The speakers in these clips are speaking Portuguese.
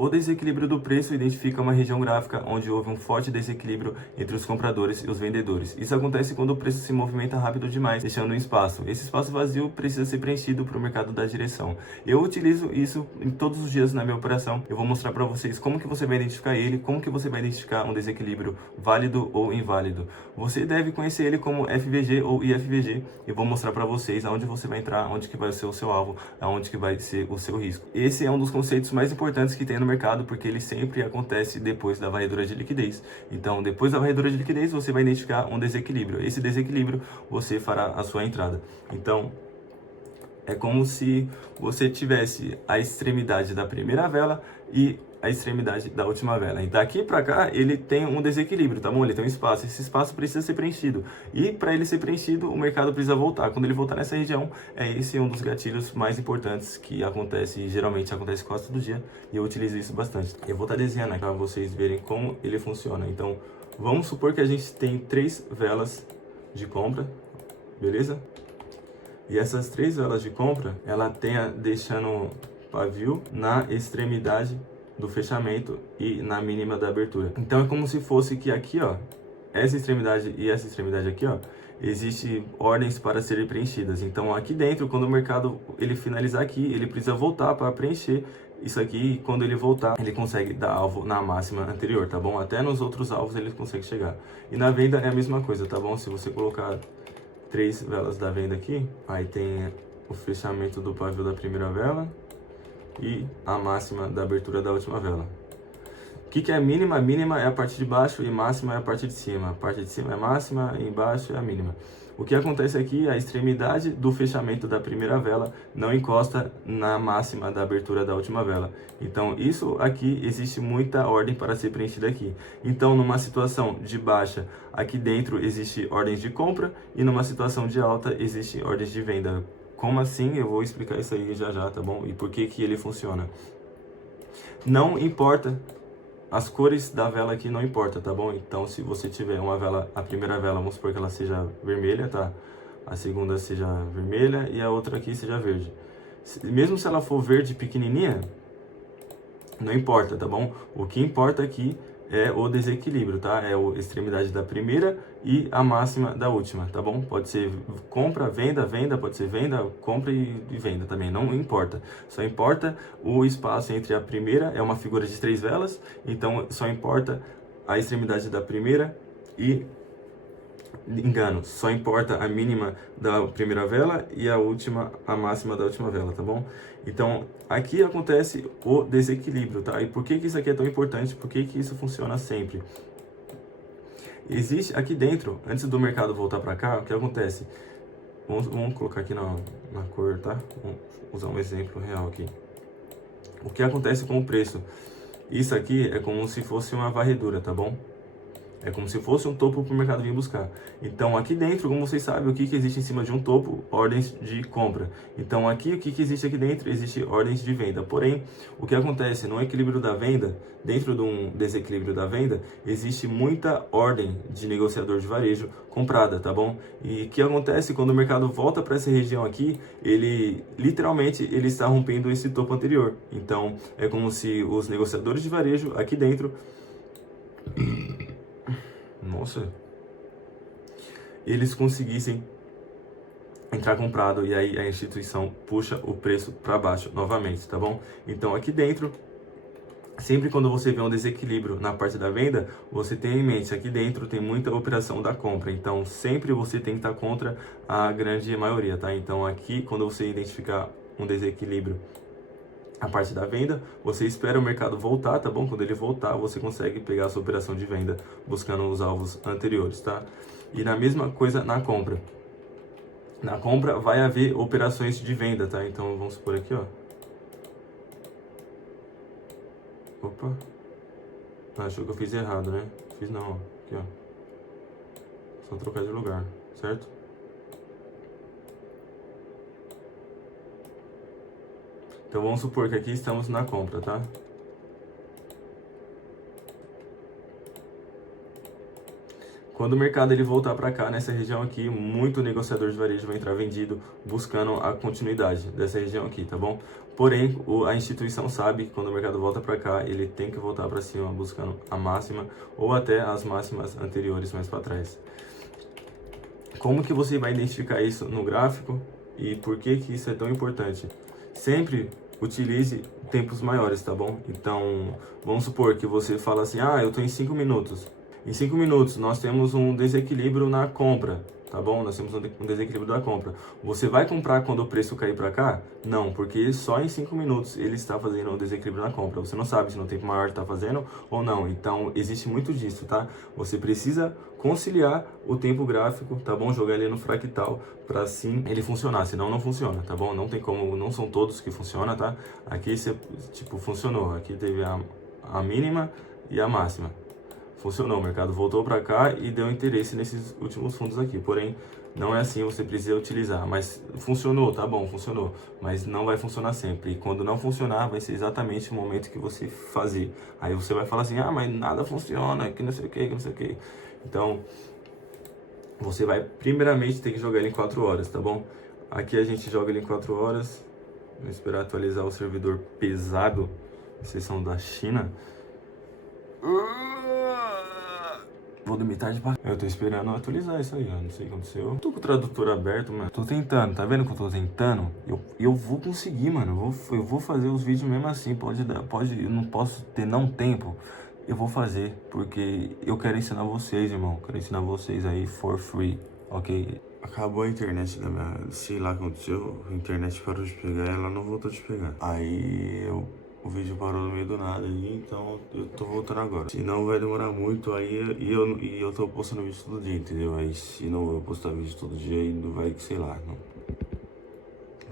O desequilíbrio do preço identifica uma região gráfica onde houve um forte desequilíbrio entre os compradores e os vendedores. Isso acontece quando o preço se movimenta rápido demais, deixando um espaço. Esse espaço vazio precisa ser preenchido para o mercado dar direção. Eu utilizo isso em todos os dias na minha operação. Eu vou mostrar para vocês como que você vai identificar ele, como que você vai identificar um desequilíbrio válido ou inválido. Você deve conhecer ele como FVG ou IFVG. Eu vou mostrar para vocês aonde você vai entrar, onde que vai ser o seu alvo, aonde que vai ser o seu risco. Esse é um dos conceitos mais importantes que tem no mercado, porque ele sempre acontece depois da varredura de liquidez. Então, depois da varredura de liquidez, você vai identificar um desequilíbrio. Esse desequilíbrio, você fará a sua entrada. Então, é como se você tivesse a extremidade da primeira vela e a extremidade da última vela. E daqui para cá ele tem um desequilíbrio, tá bom? Ele tem um espaço. Esse espaço precisa ser preenchido. E para ele ser preenchido, o mercado precisa voltar. Quando ele voltar nessa região, esse um dos gatilhos mais importantes que acontece, e geralmente acontece quase todo dia. E eu utilizo isso bastante. Eu vou estar desenhando aqui para vocês verem como ele funciona. Então, vamos supor que a gente tem 3 velas de compra, beleza? E essas 3 velas de compra, ela tem deixando pavio na extremidade do fechamento e na mínima da abertura. Então é como se fosse que aqui, ó, essa extremidade e essa extremidade aqui, ó, existe ordens para serem preenchidas. Então aqui dentro, quando o mercado ele finalizar aqui, ele precisa voltar para preencher isso aqui, e quando ele voltar, ele consegue dar alvo na máxima anterior, tá bom? Até nos outros alvos ele consegue chegar. E na venda é a mesma coisa, tá bom? Se você colocar 3 velas da venda aqui, aí tem o fechamento do pavio da primeira vela e a máxima da abertura da última vela. O que é a mínima? A mínima é a parte de baixo e máxima é a parte de cima. A parte de cima é a máxima e embaixo é a mínima. O que acontece aqui, a extremidade do fechamento da primeira vela não encosta na máxima da abertura da última vela. Então, isso aqui, existe muita ordem para ser preenchida aqui. Então, numa situação de baixa, aqui dentro existe ordens de compra e numa situação de alta, existe ordens de venda. Como assim? Eu vou explicar isso aí já já, tá bom? E por que que ele funciona. Não importa. As cores da vela aqui não importa, tá bom? Então, se você tiver uma vela, a primeira vela, vamos supor que ela seja vermelha, tá? A segunda seja vermelha e a outra aqui seja verde. Mesmo se ela for verde pequenininha, não importa, tá bom? O que importa aqui é o desequilíbrio, tá? É a extremidade da primeira e a máxima da última, tá bom? Pode ser compra, venda, venda, pode ser venda, compra e venda também, não importa. Só importa o espaço entre a primeira, é uma figura de 3 velas, então só importa a extremidade da primeira e... engano, só importa a mínima da primeira vela e a última, a máxima da última vela, tá bom? Então, aqui acontece o desequilíbrio, tá? E por que que isso aqui é tão importante? Por que que isso funciona sempre? Existe aqui dentro, antes do mercado voltar para cá, o que acontece? Vamos colocar aqui na cor, tá? Vamos usar um exemplo real aqui. O que acontece com o preço? Isso aqui é como se fosse uma varredura, tá bom? É como se fosse um topo para o mercado vir buscar. Então, aqui dentro, como vocês sabem, o que existe em cima de um topo? Ordens de compra. Então, aqui, o que existe aqui dentro? Existe ordens de venda. Porém, o que acontece no equilíbrio da venda, dentro de um desequilíbrio da venda, existe muita ordem de negociador de varejo comprada, tá bom? E o que acontece quando o mercado volta para essa região aqui, ele, literalmente, ele está rompendo esse topo anterior. Então, é como se os negociadores de varejo aqui dentro... Nossa, eles conseguissem entrar comprado e aí a instituição puxa o preço para baixo novamente, tá bom? Então aqui dentro, sempre quando você vê um desequilíbrio na parte da venda, você tem em mente, aqui dentro tem muita operação da compra, então sempre você tem que estar contra a grande maioria, tá? Então aqui, quando você identificar um desequilíbrio a parte da venda, você espera o mercado voltar, tá bom? Quando ele voltar, você consegue pegar a sua operação de venda buscando os alvos anteriores, tá? E na mesma coisa na compra. Na compra vai haver operações de venda, tá? Então vamos supor aqui, ó. Opa. Achou que eu fiz errado, né? Fiz não, ó. Aqui, ó. Só trocar de lugar, certo? Então vamos supor que aqui estamos na compra, tá? Quando o mercado ele voltar para cá, nessa região aqui, muito negociador de varejo vai entrar vendido, buscando a continuidade dessa região aqui, tá bom? Porém, a instituição sabe que quando o mercado volta para cá, ele tem que voltar para cima, buscando a máxima ou até as máximas anteriores mais para trás. Como que você vai identificar isso no gráfico e por que que isso é tão importante? Sempre utilize tempos maiores, tá bom? Então, vamos supor que você fala assim, ah, eu tô em 5 minutos. Em 5 minutos, nós temos um desequilíbrio na compra, tá bom? Nós temos um desequilíbrio da compra. Você vai comprar quando o preço cair para cá? Não, porque só em 5 minutos ele está fazendo um desequilíbrio na compra. Você não sabe se no tempo maior está fazendo ou não. Então, existe muito disso, tá? Você precisa conciliar o tempo gráfico, tá bom? Jogar ele no fractal para assim ele funcionar, senão não funciona, tá bom? Não tem como, não são todos que funcionam, tá? Aqui, tipo, funcionou. Aqui teve a mínima e a máxima. Funcionou, o mercado voltou para cá e deu interesse nesses últimos fundos aqui. Porém, não é assim, você precisa utilizar. Mas funcionou, tá bom, funcionou. Mas não vai funcionar sempre. E quando não funcionar, vai ser exatamente o momento que você fazer. Aí você vai falar assim, ah, mas nada funciona, que não sei o que, que não sei o que. Então, você vai primeiramente ter que jogar ele em 4 horas, tá bom? Aqui a gente joga ele em 4 horas. Vou esperar atualizar o servidor pesado, exceção da China. Vou dormir tarde pra... Eu tô esperando atualizar isso aí, ó. Não sei o que aconteceu. Tô com o tradutor aberto, mano. Tô tentando, tá vendo que eu tô tentando? Eu vou conseguir, mano. Eu vou fazer os vídeos mesmo assim. Eu não posso ter não tempo. Eu vou fazer, porque eu quero ensinar vocês, irmão. Quero ensinar vocês aí for free, ok? Acabou a internet da minha... Sei lá o que aconteceu. A internet parou de pegar e ela não voltou a te pegar. Aí o vídeo parou no meio do nada aí, então eu tô voltando agora. Senão vai demorar muito aí e eu tô postando vídeo todo dia, entendeu? Aí se não eu postar vídeo todo dia aí não vai, sei lá, não.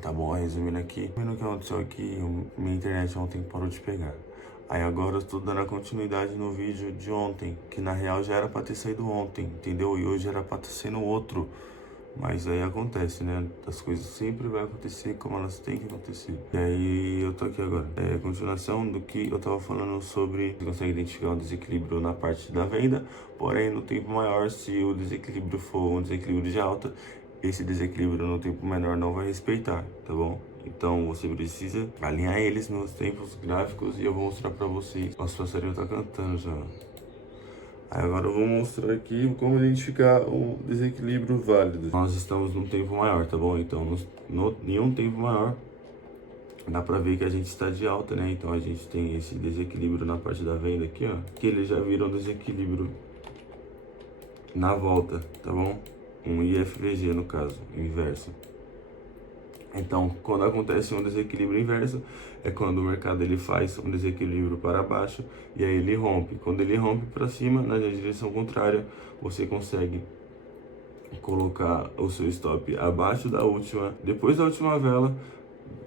Tá bom, resumindo aqui. Vendo o que aconteceu aqui, minha internet ontem parou de pegar. Aí agora eu tô dando a continuidade no vídeo de ontem, que na real já era pra ter saído ontem, entendeu? E hoje era pra ter sendo outro. Mas aí acontece, né? As coisas sempre vai acontecer como elas têm que acontecer. E aí eu tô aqui agora. Continuação do que eu tava falando sobre... Você consegue identificar um desequilíbrio na parte da venda, porém no tempo maior, se o desequilíbrio for um desequilíbrio de alta, esse desequilíbrio no tempo menor não vai respeitar, tá bom? Então você precisa alinhar eles nos tempos gráficos e eu vou mostrar pra vocês. Nossa, o passarinho tá cantando já. Aí agora eu vou mostrar aqui como identificar um desequilíbrio válido. Nós estamos num tempo maior, tá bom? Então, em um tempo maior, dá pra ver que a gente está de alta, né? Então a gente tem esse desequilíbrio na parte da venda aqui, ó. Que ele já vira um desequilíbrio na volta, tá bom? Um IFVG no caso, inverso. Então, quando acontece um desequilíbrio inverso, é quando o mercado ele faz um desequilíbrio para baixo e aí ele rompe. Quando ele rompe para cima, na direção contrária, você consegue colocar o seu stop abaixo da última, depois da última vela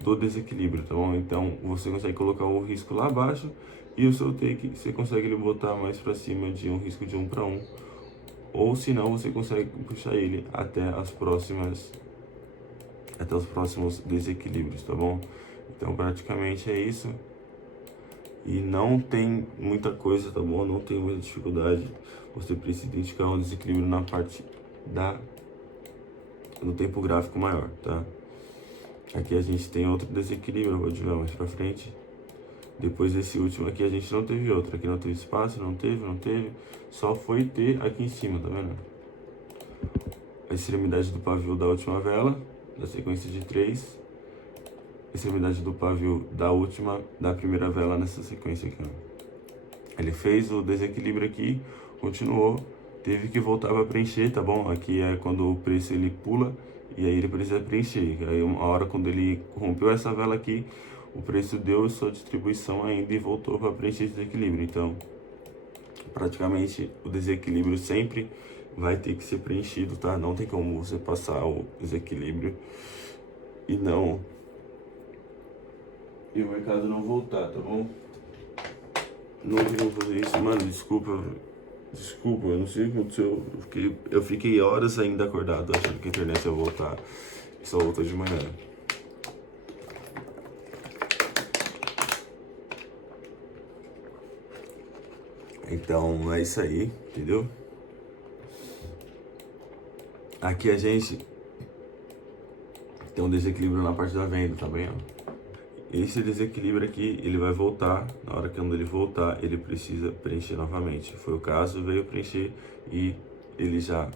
do desequilíbrio, tá bom? Então, você consegue colocar o risco lá abaixo e o seu take, você consegue ele botar mais para cima de um risco de 1 para 1. Ou se não, você consegue puxar ele até os próximos desequilíbrios, tá bom? Então praticamente é isso. E não tem muita coisa, tá bom? Não tem muita dificuldade. Você precisa identificar um desequilíbrio na parte do tempo gráfico maior, tá? Aqui a gente tem outro desequilíbrio, eu vou ver mais pra frente. Depois desse último aqui a gente não teve outro. Aqui não teve espaço, não teve. Só foi ter aqui em cima, tá vendo? A extremidade do pavio da última vela, da sequência de 3, extremidade do pavio da primeira vela nessa sequência aqui, ó. Ele fez o desequilíbrio aqui, continuou, teve que voltar para preencher, tá bom? Aqui é quando o preço ele pula e aí ele precisa preencher. Aí uma hora quando ele rompeu essa vela aqui, o preço deu sua distribuição ainda e voltou para preencher esse desequilíbrio. Então, praticamente o desequilíbrio sempre vai ter que ser preenchido, tá? Não tem como você passar o desequilíbrio e o mercado não voltar, tá bom? Não tem como fazer isso, mano, desculpa, eu não sei o que aconteceu, eu fiquei horas ainda acordado achando que a internet ia voltar, e só voltou de manhã. Então é isso aí, entendeu? Aqui a gente tem um desequilíbrio na parte da venda, tá vendo? Esse desequilíbrio aqui, ele vai voltar. Na hora que quando ele voltar, ele precisa preencher novamente. Foi o caso, veio preencher e ele já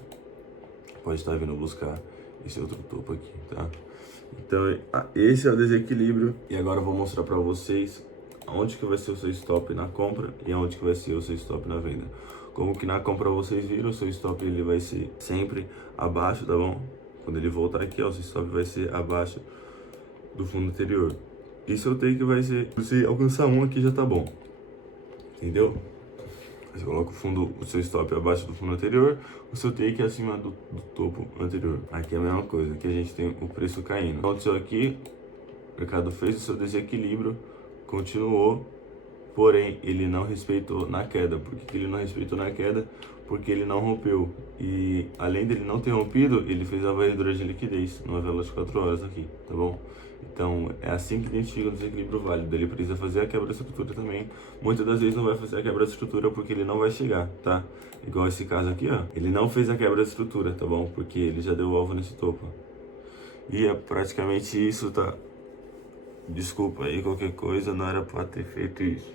pode estar vindo buscar esse outro topo aqui, tá? Então, esse é o desequilíbrio. E agora eu vou mostrar para vocês onde que vai ser o seu stop na compra e onde que vai ser o seu stop na venda. Como que na compra vocês viram, o seu stop ele vai ser sempre abaixo, tá bom? Quando ele voltar aqui, ó, o seu stop vai ser abaixo do fundo anterior. E seu take vai ser, você alcançar um aqui já tá bom, entendeu? Você coloca o seu stop abaixo do fundo anterior, o seu take é acima do topo anterior. Aqui é a mesma coisa, aqui a gente tem o preço caindo. Aconteceu aqui, o mercado fez o seu desequilíbrio, continuou, porém ele não respeitou na queda. Por que ele não respeitou na queda? Porque ele não rompeu. E além dele não ter rompido, ele fez a varredura de liquidez numa vela de 4 horas aqui, tá bom? Então é assim que identifica o desequilíbrio válido. Ele precisa fazer a quebra da estrutura também. Muitas das vezes não vai fazer a quebra da estrutura porque ele não vai chegar, tá? Igual esse caso aqui, ó. Ele não fez a quebra da estrutura, tá bom? Porque ele já deu o alvo nesse topo. E é praticamente isso, tá? Desculpa aí qualquer coisa, não era pra ter feito isso.